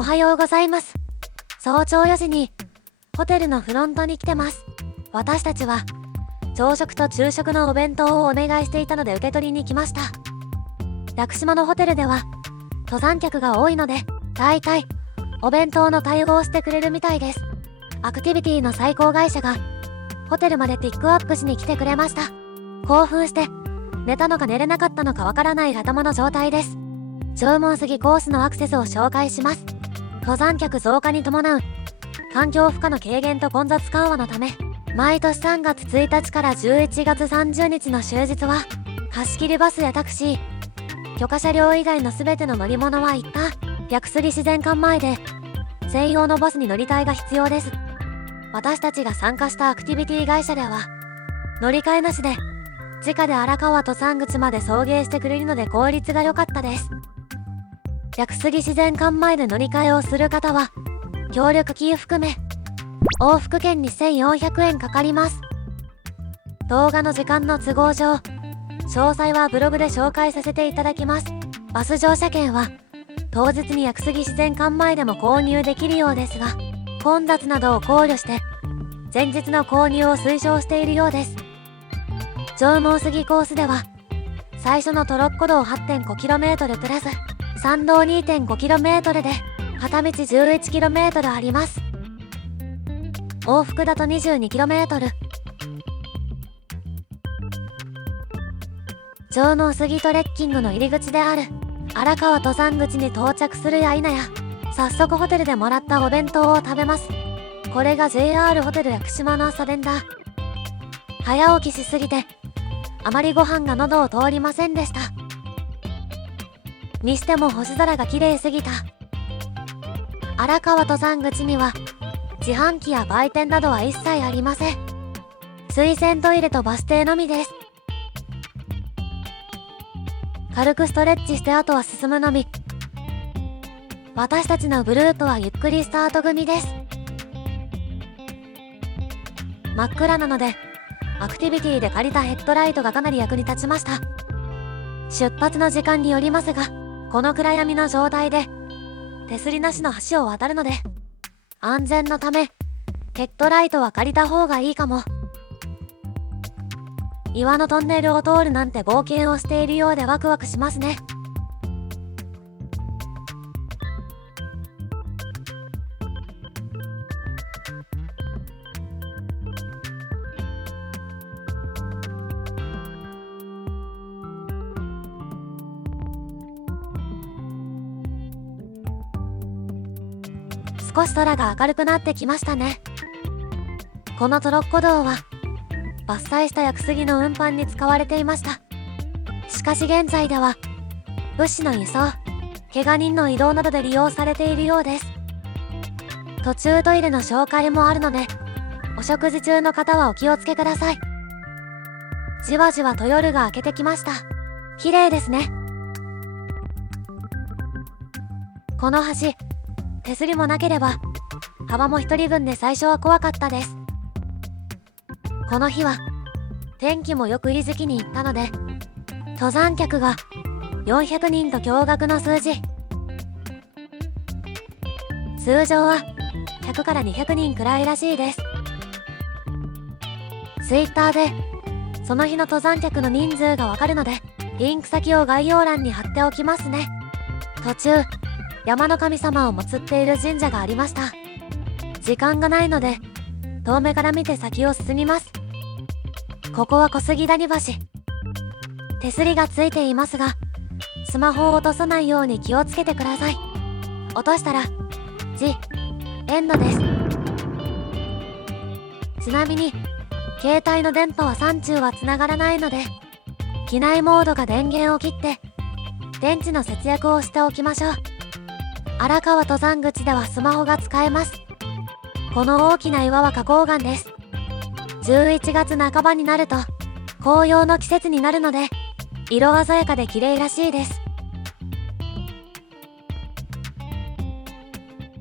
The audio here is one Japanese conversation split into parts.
おはようございます。早朝4時にホテルのフロントに来てます。私たちは朝食と昼食のお弁当をお願いしていたので受け取りに来ました。屋久島のホテルでは登山客が多いので大体お弁当の対応をしてくれるみたいです。アクティビティの最高会社がホテルまでピックアップしに来てくれました。興奮して寝たのか寝れなかったのかわからない頭の状態です。縄文杉コースのアクセスを紹介します。登山客増加に伴う環境負荷の軽減と混雑緩和のため、毎年3月1日から11月30日の終日は貸し切りバスやタクシー、許可車両以外の全ての乗り物は一旦屋久杉自然館前で専用のバスに乗り換えが必要です。私たちが参加したアクティビティ会社では乗り換えなしで直で荒川登山口まで送迎してくれるので効率が良かったです。屋久杉自然館前で乗り換えをする方は協力金含め往復券2400円かかります。動画の時間の都合上詳細はブログで紹介させていただきます。バス乗車券は当日に屋久杉自然館前でも購入できるようですが、混雑などを考慮して前日の購入を推奨しているようです。縄文杉コースでは最初のトロッコ道 8.5km プラス山道 2.5km で片道 11km あります。往復だと 22km。 縄文杉トレッキングの入り口である荒川登山口に到着するや否や早速ホテルでもらったお弁当を食べます。これが JR ホテル屋久島の朝弁だ。早起きしすぎてあまりご飯が喉を通りませんでした。にしても星空が綺麗すぎた。荒川登山口には自販機や売店などは一切ありません。水洗トイレとバス停のみです。軽くストレッチしてあとは進むのみ。私たちのグループはゆっくりスタート組です。真っ暗なのでアクティビティで借りたヘッドライトがかなり役に立ちました。出発の時間によりますが、この暗闇の状態で手すりなしの橋を渡るので安全のためヘッドライトは借りた方がいいかも。岩のトンネルを通るなんて冒険をしているようでワクワクしますね。少し空が明るくなってきましたね。このトロッコ道は伐採した屋久杉の運搬に使われていました。しかし現在では物資の輸送、怪我人の移動などで利用されているようです。途中トイレの紹介もあるのでお食事中の方はお気をつけください。じわじわと夜が明けてきました。綺麗ですね。この橋手すりもなければ幅も一人分で最初は怖かったです。この日は天気もよくいい時期に行ったので登山客が400人と驚愕の数字。通常は100から200人くらいらしいです。Twitter でその日の登山客の人数がわかるのでリンク先を概要欄に貼っておきますね。途中山の神様を祀っている神社がありました。時間がないので遠目から見て先を進みます。ここは小杉谷橋。手すりがついていますがスマホを落とさないように気をつけてください。落としたらエンドです。ちなみに携帯の電波は山中はつながらないので機内モードが電源を切って電池の節約をしておきましょう。荒川登山口ではスマホが使えます。この大きな岩は花崗岩です。11月半ばになると紅葉の季節になるので色鮮やかで綺麗らしいです。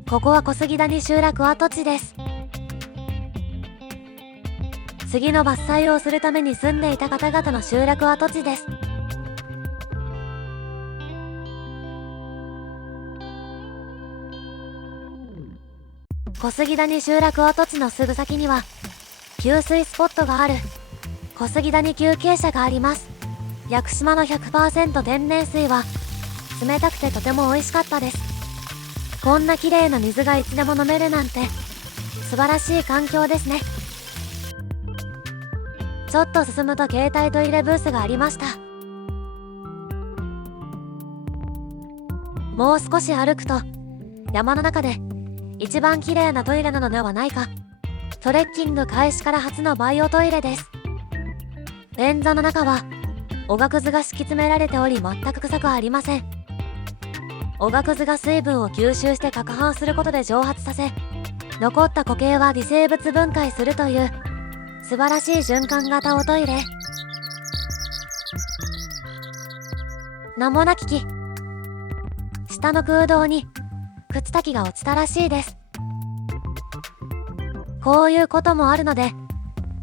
ここは小杉谷集落跡地です。杉の伐採をするために住んでいた方々の集落跡地です。小杉谷集落跡地のすぐ先には給水スポットがある小杉谷休憩舎があります。屋久島の 100% 天然水は冷たくてとても美味しかったです。こんな綺麗な水がいつでも飲めるなんて素晴らしい環境ですね。ちょっと進むと携帯トイレブースがありました。もう少し歩くと山の中で一番綺麗なトイレなのではないか。トレッキング開始から初のバイオトイレです。便座の中はおがくずが敷き詰められており全く臭くありません。おがくずが水分を吸収して攪拌することで蒸発させ、残った固形は微生物分解するという素晴らしい循環型おトイレ。名もなき木。下の空洞に朽滝が落ちたらしいです。こういうこともあるので、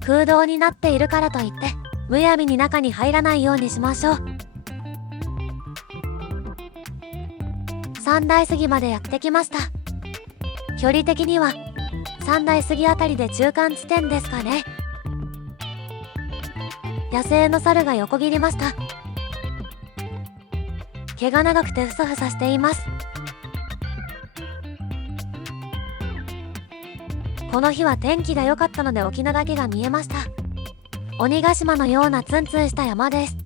空洞になっているからといってむやみに中に入らないようにしましょう。三大杉までやってきました。距離的には三大杉あたりで中間地点ですかね。野生の猿が横切りました。毛が長くてふさふさしています。この日は天気が良かったので沖縄だけが見えました。鬼ヶ島のようなツンツンした山です。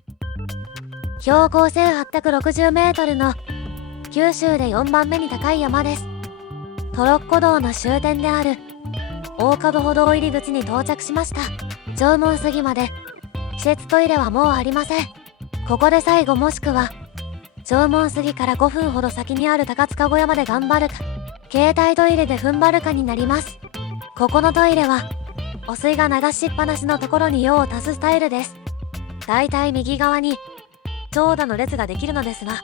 標高1860メートルの九州で4番目に高い山です。トロッコ道の終点である大株歩道入り口に到着しました。縄文杉まで施設トイレはもうありません。ここで最後もしくは縄文杉から5分ほど先にある高塚小屋まで頑張るか、携帯トイレで踏ん張るかになります。ここのトイレは汚水が流しっぱなしのところに用を足すスタイルです。だいたい右側に長蛇の列ができるのですが、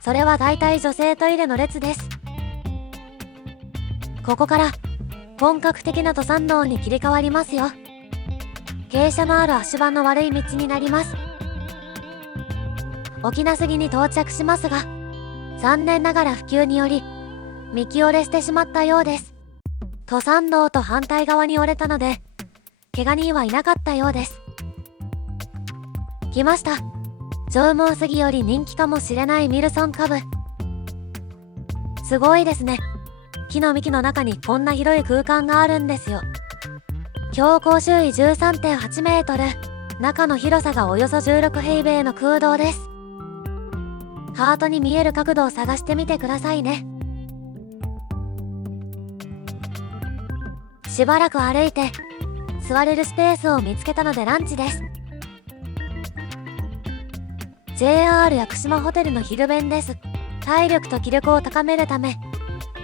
それはだいたい女性トイレの列です。ここから本格的な登山道に切り替わりますよ。傾斜のある足場の悪い道になります。沖縄杉に到着しますが、残念ながら普及により幹折れしてしまったようです。登山道と反対側に折れたので怪我人はいなかったようです。来ました。縄文杉より人気かもしれないミルソン株。すごいですね。木の幹の中にこんな広い空間があるんですよ。標高周囲 13.8 メートル、中の広さがおよそ16平米の空洞です。ハートに見える角度を探してみてくださいね。しばらく歩いて座れるスペースを見つけたのでランチです。 JR 屋久島ホテルの昼弁です。体力と気力を高めるため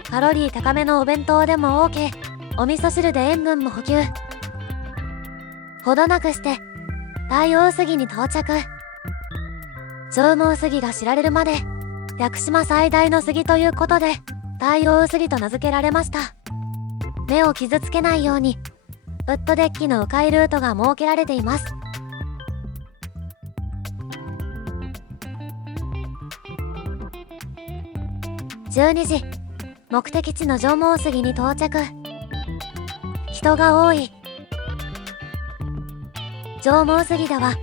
カロリー高めのお弁当でも OK。 お味噌汁で塩分も補給。ほどなくして大王杉に到着。縄文杉が知られるまで屋久島最大の杉ということで大王杉と名付けられました。目を傷つけないようにウッドデッキの迂回ルートが設けられています。12時、目的地の縄文杉に到着。人が多い。縄文杉では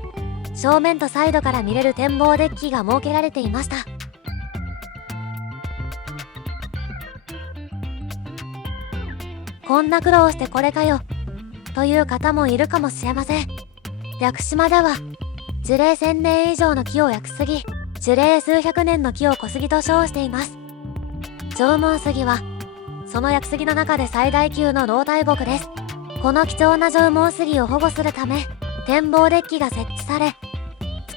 正面とサイドから見れる展望デッキが設けられていました。こんな苦労してこれかよという方もいるかもしれません。屋久島では樹齢1000年以上の木を屋久杉、樹齢数百年の木を小杉と称しています。縄文杉はその屋久杉の中で最大級の老大木です。この貴重な縄文杉を保護するため展望デッキが設置され、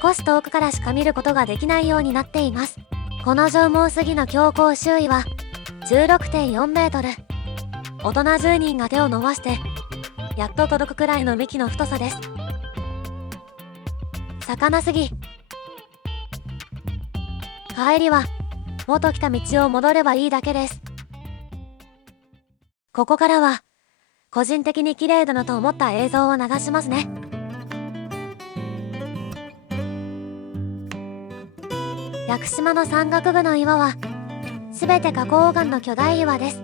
少し遠くからしか見ることができないようになっています。この縄文杉の標高周囲は 16.4 メートル。大人10人が手を伸ばしてやっと届くくらいの幹の太さです。魚杉。帰りは元来た道を戻ればいいだけです。ここからは個人的に綺麗だなと思った映像を流しますね。屋久島の山岳部の岩はすべて花崗岩の巨大岩です。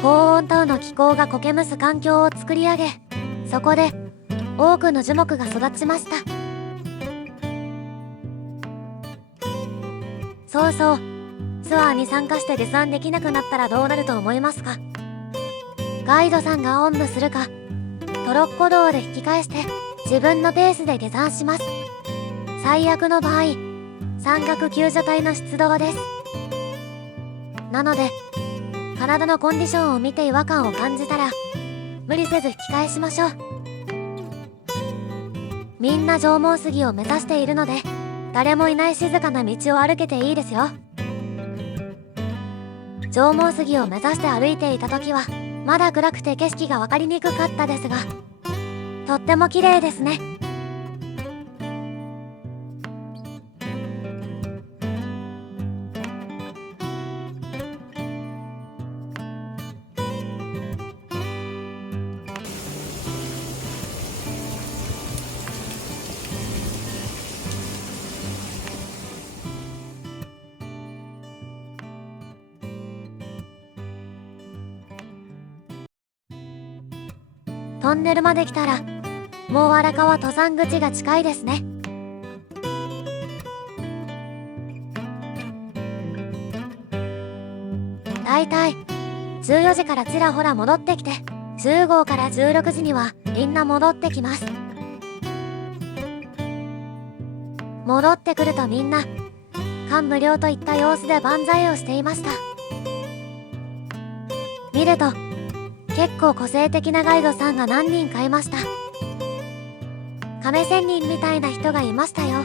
高温多雨の気候が苔むす環境を作り上げ、そこで多くの樹木が育ちました。そうそう、ツアーに参加して下山できなくなったらどうなると思いますか？ガイドさんがおんぶするか、トロッコ道で引き返して自分のペースで下山します。最悪の場合、山岳救助隊の出動です。なので、体のコンディションを見て違和感を感じたら無理せず引き返しましょう。みんな縄文杉を目指しているので、誰もいない静かな道を歩けていいですよ。縄文杉を目指して歩いていた時はまだ暗くて景色が分かりにくかったですが、とっても綺麗ですね。トンネルまで来たらもう荒川登山口が近いですね。だいたい14時からちらほら戻ってきて、10号から16時にはみんな戻ってきます。戻ってくるとみんな感無量といった様子で万歳をしていました。見ると結構個性的なガイドさんが何人かいました。亀仙人みたいな人がいましたよ。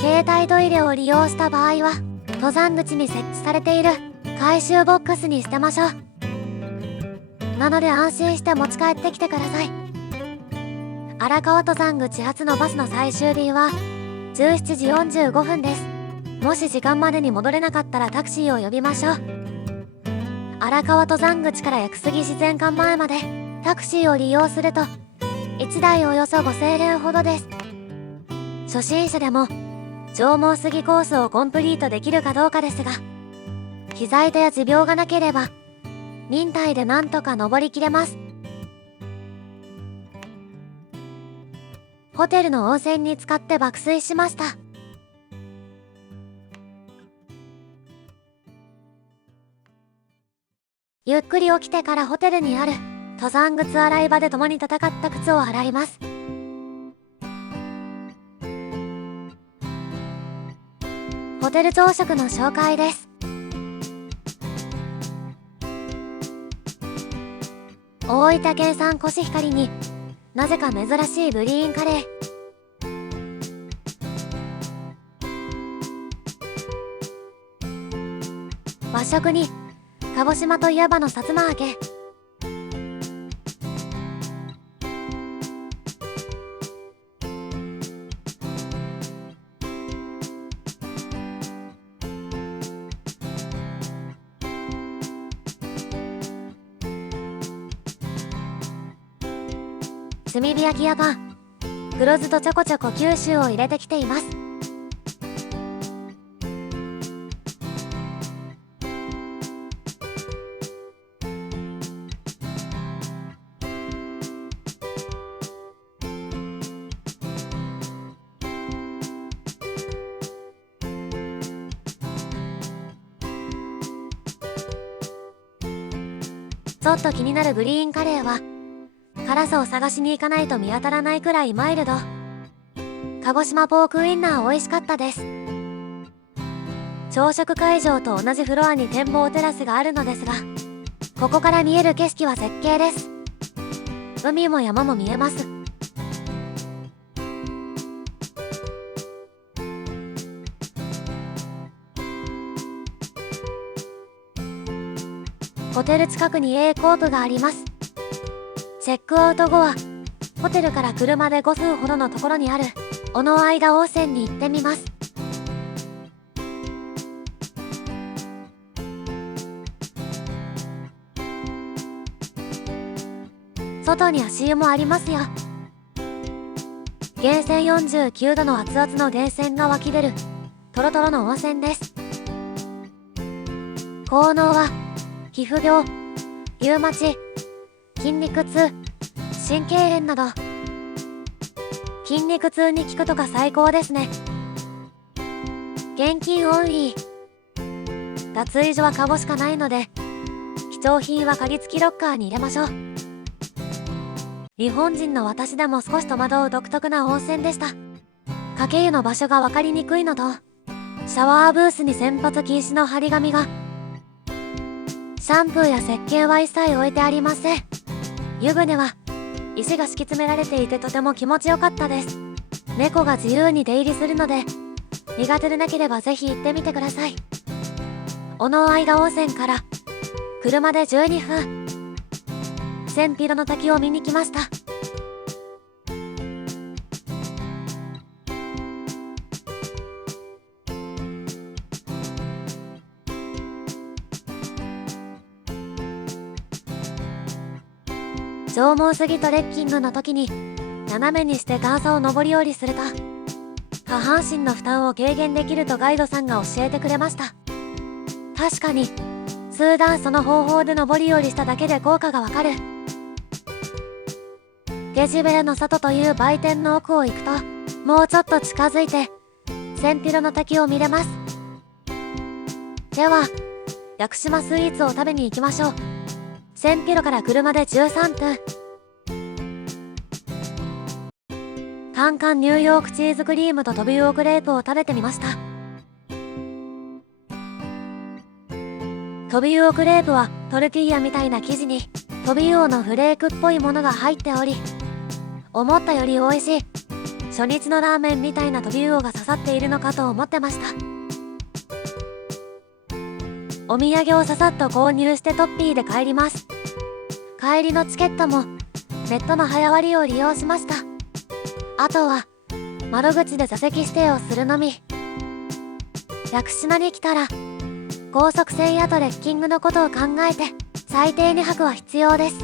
携帯トイレを利用した場合は登山口に設置されている回収ボックスに捨てましょう。なので安心して持ち帰ってきてください。荒川登山口発のバスの最終便は17時45分です。もし時間までに戻れなかったらタクシーを呼びましょう。荒川登山口から屋久杉自然館前までタクシーを利用すると1台およそ5000円ほどです。初心者でも縄文杉コースをコンプリートできるかどうかですが、膝痛や持病がなければ忍耐でなんとか登りきれます。ホテルの温泉に浸かって爆睡しました。ゆっくり起きてからホテルにある登山靴洗い場で共に戦った靴を洗います。ホテル朝食の紹介です。大分県産コシヒカリになぜか珍しいグリーンカレー、和食に鹿児島といえばのさつま揚げ、炭火焼きやパン、黒酢とちょこちょこ九州を入れてきています。ちょっと気になるグリーンカレーは辛さを探しに行かないと見当たらないくらいマイルド。鹿児島ポークウインナー美味しかったです。朝食会場と同じフロアに展望テラスがあるのですが、ここから見える景色は絶景です。海も山も見えます。ホテル近くに A コープがあります。チェックアウト後はホテルから車で5分ほどのところにある小野間温泉に行ってみます。外に足湯もありますよ。源泉49度の熱々の源泉が湧き出るトロトロの温泉です。効能は皮膚病、リウマチ、筋肉痛、神経炎など筋肉痛に効くとか最高ですね。現金オンリー。脱衣所はカゴしかないので貴重品は鍵付きロッカーに入れましょう。日本人の私でも少し戸惑う独特な温泉でした。かけ湯の場所が分かりにくいのと、シャワーブースに洗髪禁止の張り紙が。シャンプーや石鹸は一切置いてありません。湯船は石が敷き詰められていてとても気持ちよかったです。猫が自由に出入りするので、苦手でなければぜひ行ってみてください。小野相田温泉から車で12分。千尋の滝を見に来ました。縄文杉トレッキングの時に斜めにして段差を上り下りすると下半身の負担を軽減できるとガイドさんが教えてくれました。確かに数段その方法で上り下りしただけで効果がわかる。ゲジベラの里という売店の奥を行くともうちょっと近づいて千尋の滝を見れます。では屋久島スイーツを食べに行きましょう。千尋から車で13分。カンカンニューヨークチーズクリームとトビウオクレープを食べてみました。トビウオクレープはトルティーヤみたいな生地にトビウオのフレークっぽいものが入っており、思ったより美味しい。初日のラーメンみたいなトビウオが刺さっているのかと思ってました。お土産をささっと購入してトッピーで帰ります。帰りのチケットもネットの早割りを利用しました。あとは窓口で座席指定をするのみ。屋久島に来たら高速船やトレッキングのことを考えて最低2泊は必要です。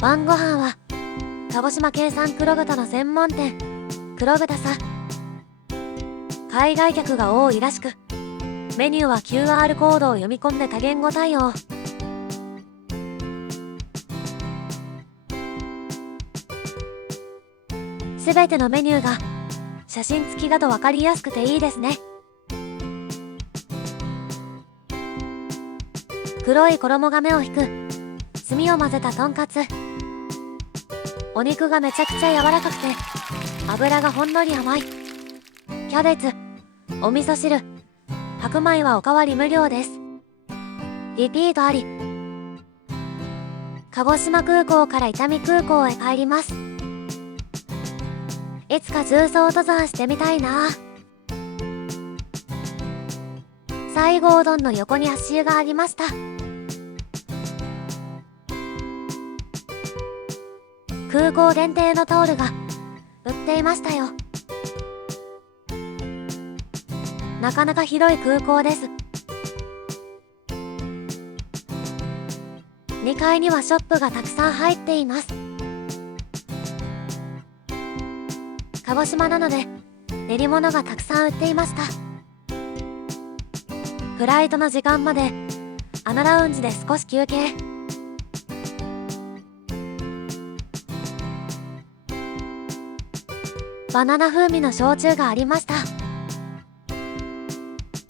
晩ご飯は鹿児島県産黒豚の専門店黒豚さ。海外客が多いらしく、メニューは QR コードを読み込んで多言語対応。すべてのメニューが写真付きだと分かりやすくていいですね。黒い衣が目を引く炭を混ぜたとんかつ。お肉がめちゃくちゃ柔らかくて油がほんのり甘い。キャベツ、お味噌汁、白米はおかわり無料です。リピートあり。鹿児島空港から伊丹空港へ帰ります。いつか重曹登山してみたいな。西郷どんの横に足湯がありました。空港限定のタオルが売っていましたよ。なかなか広い空港です。2階にはショップがたくさん入っています。鹿児島なので練り物がたくさん売っていました。フライトの時間まであのラウンジで少し休憩。バナナ風味の焼酎がありました。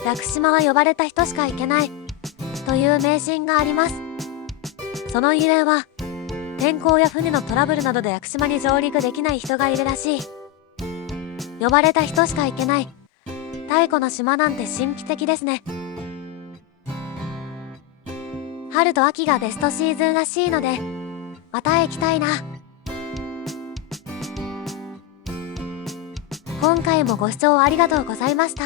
屋久島は呼ばれた人しか行けないという迷信があります。そのゆえは天候や船のトラブルなどで屋久島に上陸できない人がいるらしい。呼ばれた人しか行けない太古の島なんて神秘的ですね。春と秋がベストシーズンらしいのでまた行きたいな。今回もご視聴ありがとうございました。